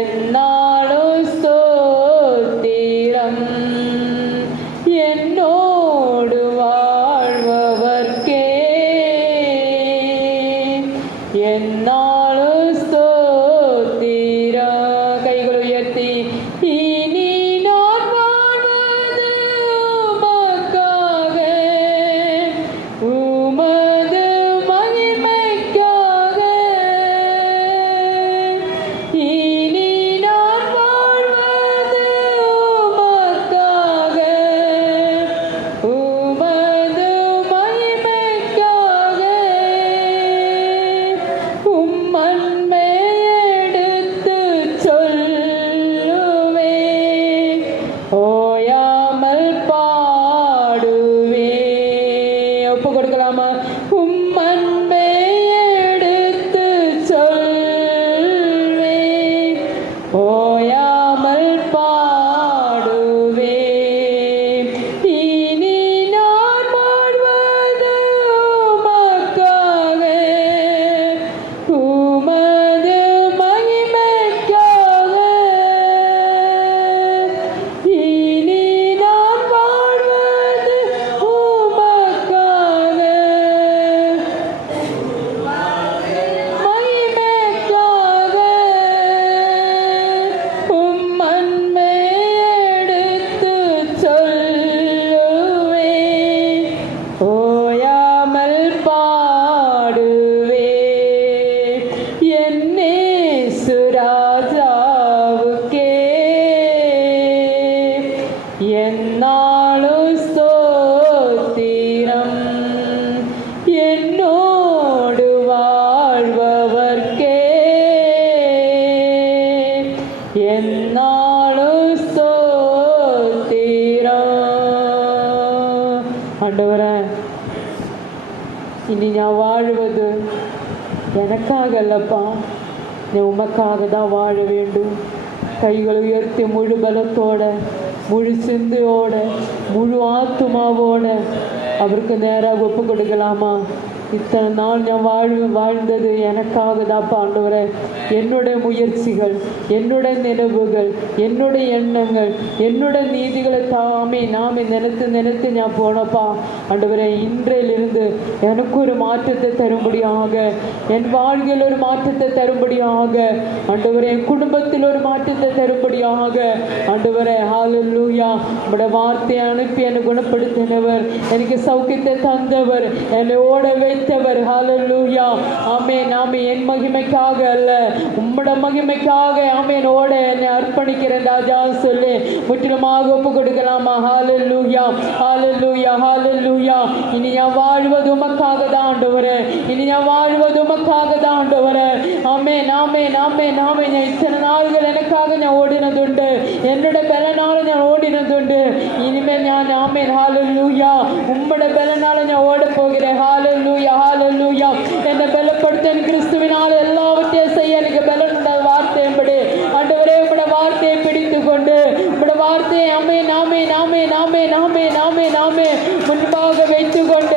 என்னாலும் சோத்திரம் என்னோடு வாழ்பவர்க்கே. என்னா என்னாலும் ஸ்தோத்திரம் ஆண்டவரே இனி நான் வாழுவது எனக்காக அல்லப்பா நீ உமக்காக தான் வாழ வேண்டும். கைகளை உயர்த்தி முழு பலத்தோட முழு சிந்தையோட முழு ஆத்துமாவோட அவருக்கு நேராக ஒப்பு கொடுக்கலாமா இத்தனை நாள் நான் வாழ்வு வாழ்ந்தது எனக்காக தான் ஆண்டவரே. என்னுடைய முயற்சிகள் என்னுடைய நினைவுகள் என்னுடைய எண்ணங்கள் என்னுடைய நீதிகளை தாமே நாமே நினைத்து நினைத்து நான் போனப்பா. ஆண்டவரே இன்றையிலிருந்து எனக்கு ஒரு மாற்றத்தை தரும்படியாக என் வாழ்வில் ஒரு மாற்றத்தை தரும்படியாக ஆண்டவரே என் குடும்பத்தில் ஒரு மாற்றத்தை தரும்படியாக ஆண்டவரே லூயா உங்களோட வார்த்தையை அனுப்பி என்னை குணப்படுத்தினவர் எனக்கு சௌக்கியத்தை தந்தவர் என்னை ஓட ஹalleluya ஆமென் ஆமே என் மகிமைக்காக அல்ல. உம்மட மகிமைக்காக ஆமேனோட என்னை அர்ப்பணிக்கிறேன் ராஜா சொல்லி. முற்றிலுமாக ஒப்பு கொடுக்கலாமா ஹாலல் லூயா ஹாலல் லூயா ஹாலல் லூயா இனி நான் வாழ்வது உமக்காக தான் ஆண்டவரே. இனி நான் வாழ்வது உமக்காக தான் ஆண்டவரே. ஆமே நாமே நாமே நாமே நான் இத்தனை நாள்கள் எனக்காக நான் ஓடினதுண்டு. என்னோட பலனால நான் ஓடினதுண்டு. இனிமேல் நான் ஆமே ஹாலல் லூயா உம்மட பலனால நான் ஓட போகிறேன். ஹாலல் லூயா கிறிஸ்துவினால் எல்லாவற்றையும் செய்ய எனக்கு பலன் வார்த்தையின்படி ஆண்டவரே உடைய வார்த்தையை பிடித்து கொண்டு உடைய வார்த்தையை அமை நாமே நாமே நாமே நாமே நாமே நாமே முன்பாக வைத்து கொண்டு